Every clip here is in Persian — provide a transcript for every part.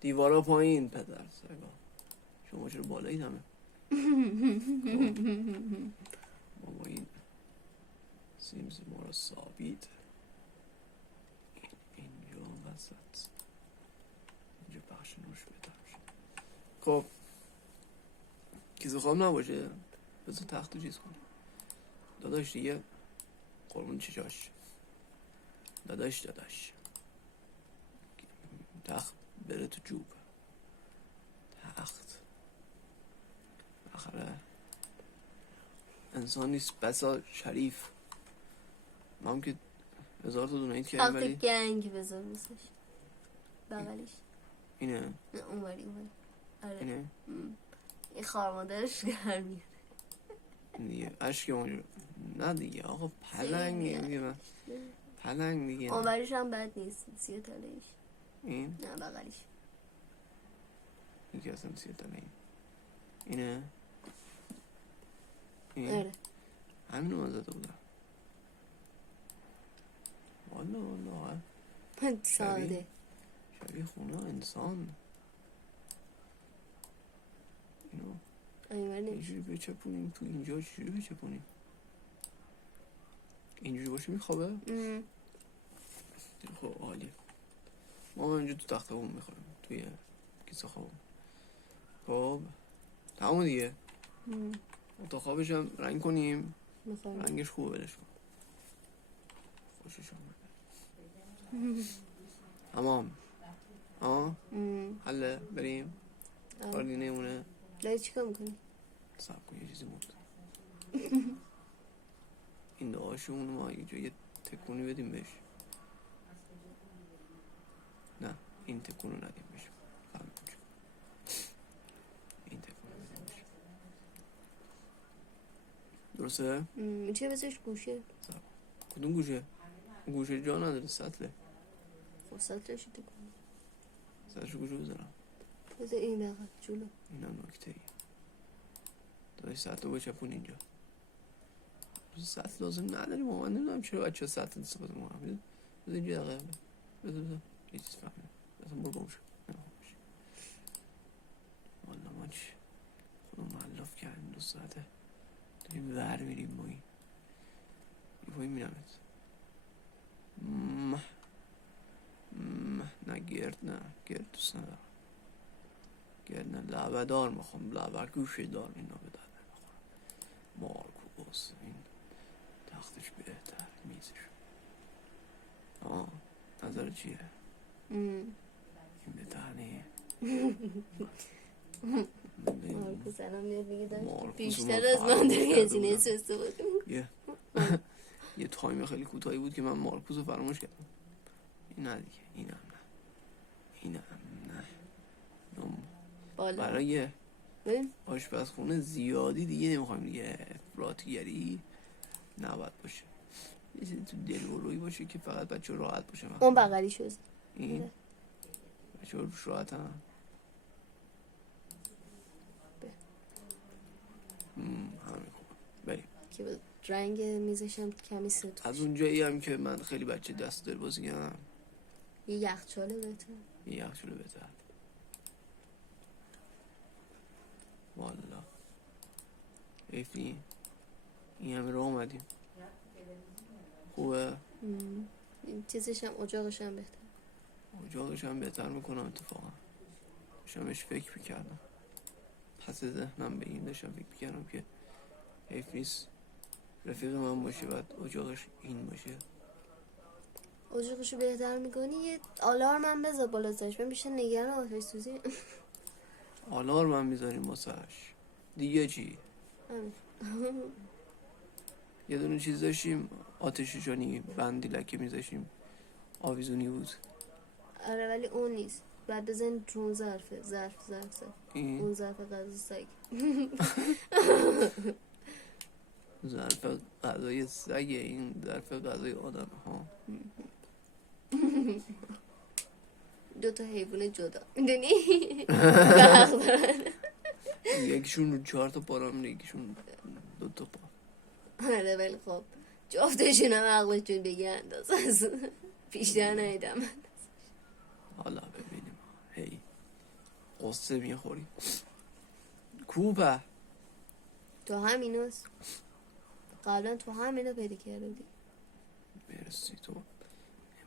دیوارا پایین پدر سگا. شما چرا بالایید همه؟ بابا این سیمز ما را سابید. اینجا وسط اینجا بخش نوش بهتر میشه. خب کیسه خواب نباشه بذار تخت رو چیز کنی داداش دیگه. قربون چشاش داداش تخت بره تو جوب. تخت آخره انسان نیست بسا شریف. ما هم که 1000 تا دونایت کردیم تخت ولی گنگ بذار بسش بغلیش. اینه نه اونوری آره اینه این خارمادرش در میاد دیگه اشک اونجور. نه دیگه آقا پلنگ دیگه من پلنگ دیگه. اونوریش هم بد نیست 30 تاله‌ایش. این نه بغلیش یکی اصلا 30 تا نه. اینه این آره همین رو من زده بودم. والا ساده شبیه خونه انسان. اینو اینور نمیشه. اینجوری بچپونیم تو اینجا. چجوری بچپونیم اینجوری باشه میخوابه؟ خب عالی. ما اینجا تو تخت خواب میخوایم توی کیسه خواب. خب تمام دیگه. اتاق خوابش هم رنگ کنیم. رنگش خوبه بلش کن. خوشش آمده. تمام. حله بریم. کار دیگه نمونه. داری چیکار میکنی؟ صبر کن یه چیزی بود. این دعاشون ما یه جا یه تکونی بدیم بهش. نه این تکون رو ندیم بهش. این تکون رو بدیم بهش. درسته؟ چه بذارش گوشه؟ کدوم گوشه؟ گوشه جا نداره سطله. خب سطلش رو تکون سطلش رو گوشه بذارم. بذار این بقید جلو. این هم نکته ای داشت سطل رو بچپون اینجا. سطل لازم نداریم. من نمیدونم چرا بچه سطل استفاده میکنم. بذار اینجا دقیقه بذار یه چیز فهمیم. بذار برو گم شد. والا ما چی خودم معلف کردیم 2 ساعته داریم ور میریم با این پایین میرمت. نه گرد دوست ندارم. گرد نه لبه‌دار میخوام. لبه گوشه دار اینا به در نمیخورم. مارکوس این تختش بهتر میزش. نظر چیه؟ این بهتر نه. مارکوس الان میاد میگه داشت بیشتر بیشتر از من داری هزینه استفاده میکنی. یه تایم خیلی کوتاهی بود که من مارکوس رو فراموش کردم. این نه دیگه. اینم نه برای آشپزخونه زیادی دیگه نمیخوایم دیگه. افراطگری نباید باشه. یه چیزی تو دلورویی باشه که فقط بچه راحت باشه. اون بغلی شد این بچه روش راحت هم. همین خوبه. بریم که رنگ میزشم کمی ست. از اونجایی هم که من خیلی بچه دست دار بازیگرم. یه یخچاله بهتر. یه یخچاله بهتر. والا ایفی این همه رو آمدیم. خوبه. چیزش هم اجاقش هم بهتر. اجاقش هم بهتر میکنم اتفاقا. داشتمش فکر میکردم. پس ذهنم به این داشتم فکر میکردم که حیف نیست رفیق من باشه بعد اجاقش این باشه. اجاقشو بهتر میکنی یه آلارم هم بذار بالا سرش. من بیشتر نگران آتش سوزی. آلارم هم میذاریم واسش. دیگه چی؟ یه دونه چیز داشتیم آتششانی بندی لکه میذاشیم آویزونی بود. آره ولی اون نیست. بعد بزن چون ظرف اون ظرف غذا سگ. ظرف غذای سگه این ظرف غذای آدم ها. 2 تا حیوان جدا میدونی. یکیشون رو 4 تا پا میره یکیشون 2 تا پا. آره ولی خب جفتشون هم عقلشون بگه انداز از بیشتر نیدم. حالا ببینیم. هی قصه میخوری. کوبه تو همیناست. قبلا تو همینو پیدا کرده بودی. مرسی تو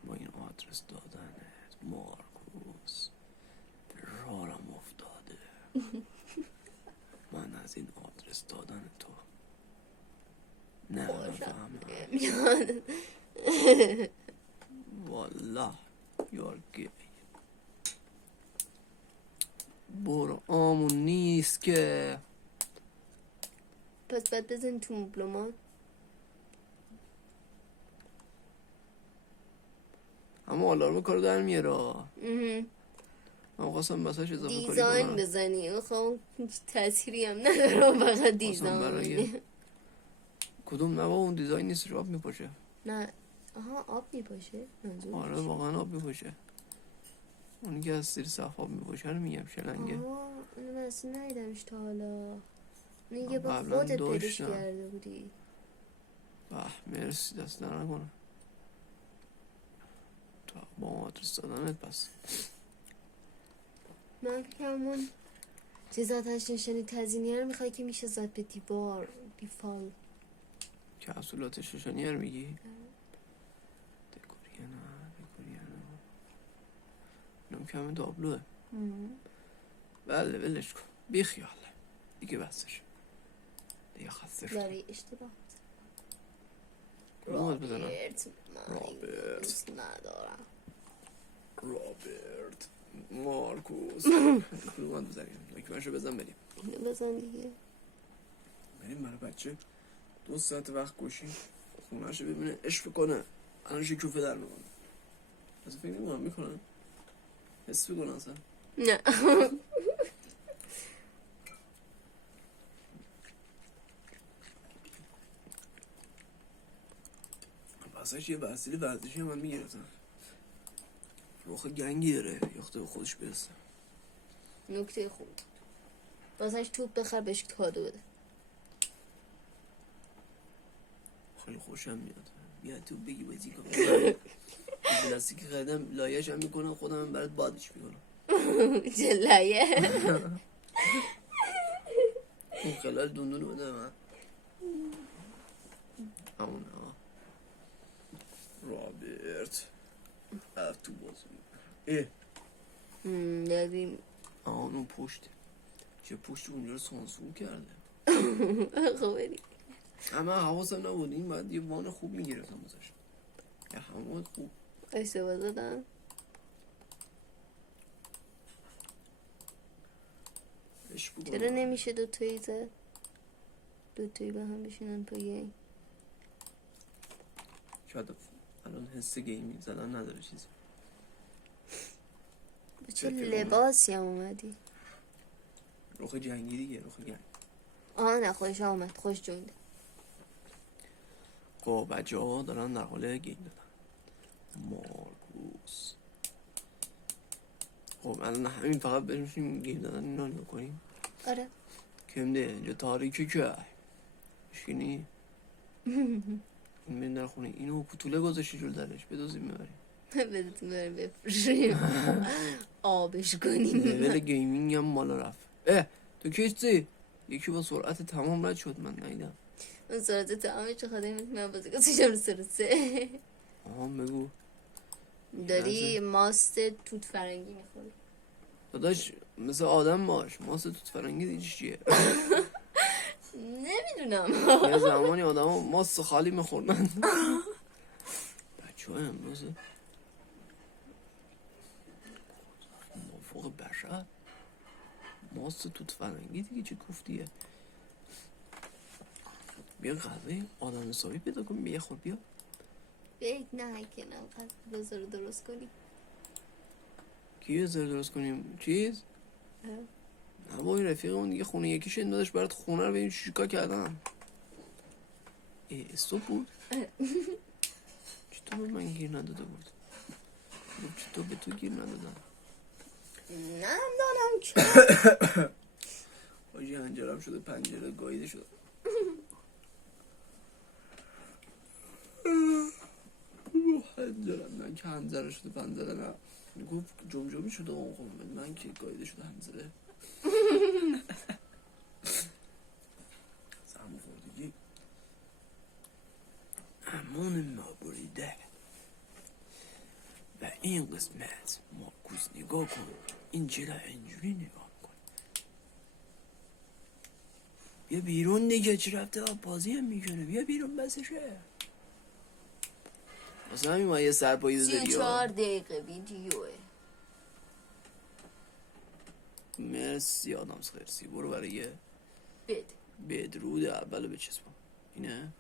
با این آدرس دادنت مارکوس رارم افتاده. من از این آدرس دادن تو نه فهمم. والله یار گی برو آمون نیست که. پس باید بزن تو مبلمان. اما آلارم کارو در میاره. من خواستم بساش اضافه کاری دیزاین کنم. بزنی. میخوام تأثیری هم ندارم، فقط دیزاین برای کدوم نه اون دیزاین نیست آب میپاشه. نه آها آب میپاشه منظور. آره واقعا آب میپاشه. اونی که از زیر سقف آب میپاشه رو میگم شلنگه. آها اونو من اصلا ندیدمش تا حالا. اون یه با قبلا خودت پیداش داشتم. کرده بودی. مرسی دست در نکنم. تو با آدرس دادنت پس. من همون چیز آتش نشانی تزیینیه رو میخوای که میشه زد به دیوار دیفال. کپسولات ششانیه رو میگی؟ دکوریه نه اینم کم تابلوه. بله ولش کن بی خیال دیگه بسش دیگه خسته شد. داری اشتباه رابرت بزنم. رابرت دوست ندارم. رابرت مارکوس کدوم بزنیم؟ دکمه‌شو بزن بریم. بزن دیگه. بریم برای بچه 2 ساعت وقت کشیم خونه‌شو ببینه عشق کنه. الان شکوفه در میکنه. از فکر نمی‌کنم میکنن. حس میکنن اصلا. نه پسش یه وسیله ورزشی من میگرفتم. روخ گنگی داره یخته به خودش برسه. نکته خوب. واسهش توپ بخر بهش کادو بده. خیلی خوشم میاد توپ بگی بازی کن. پلاستیکی خریدم لایه‌ش هم میکنم خودم برات بادش میکنم. چه لایه. اون خلال دوندونو بده من. همون رابرت تو بازی دادیم. اون پشته چه پشت اونجا رو سانسور کرده. خوبه اما حواسم نبود این باید یه وان خوب میگرفتم ازش. یه همون خوب اشتباه دادم. چرا نمیشه دوتایی زد؟ دوتایی به هم بشینن پایین. شاید الان حس گیمی زدن نداره چیزی. به چه لباسی هم اومدی؟ رخ جنگی دیگه رخ جنگ. نه خوش آمد خوش جونده. خب بچه ها دارن در حال گیم دادن. مارکوس خب الان همین فقط بریم گیم دادن اینا نگاه کنیم. آره کم ده اینجا تاریکی که شینی این در خونه اینو کتوله گذاشتی جلو درش بدازیم میبریم. بدتون بریم بفرشیم آبش کنیم. لول گیمینگ هم مالا رفت. تو کشتی یکی با سرعت تمام رد شد من نیدم. اون سرعت تمامه چه خواهده من بازی گذاشتم رو سرعت. بگو داری ماست توت فرنگی میخوری داداش مثل آدم باش. ماست توت فرنگی دیگه چیه؟ نمیدونم. یه زمانی آدم ها ماست خالی میخوردن. بچه های امروز موافق بشر ماست توت فرنگی دیگه چه کوفتیه. بیا غذای آدم حسابی پیدا کن بیا خور بیا. نه که نه بذار درست کنیم. کی بذار درست کنیم چیز؟ نه با این رفیقمون دیگه خونه یکیش اندازش برات خونه رو ببین چیکار کردم. استوب بود؟ چطور به من گیر نداده بود؟ چطور به تو گیر ندادم؟ نه دارم که آجی هنجرم شده پنجره گاییده شده. هنجرم نه که هنجره شده پنجره نه گفت جمجمه شده آقا من که گایده شده همزده سهم خوردگی امان ما بریده و این قسمت مارکوس نگاه کن این چرا اینجوری نگاه کن بیا بیرون دیگه چی رفته بازی هم میکنه بیا بیرون بسشه واسه همین ما یه سرپاییزه داری 34 دقیقه ویدیوه مرسی آدم خیرسی برو برای بده بدرود اول بچسبم اینه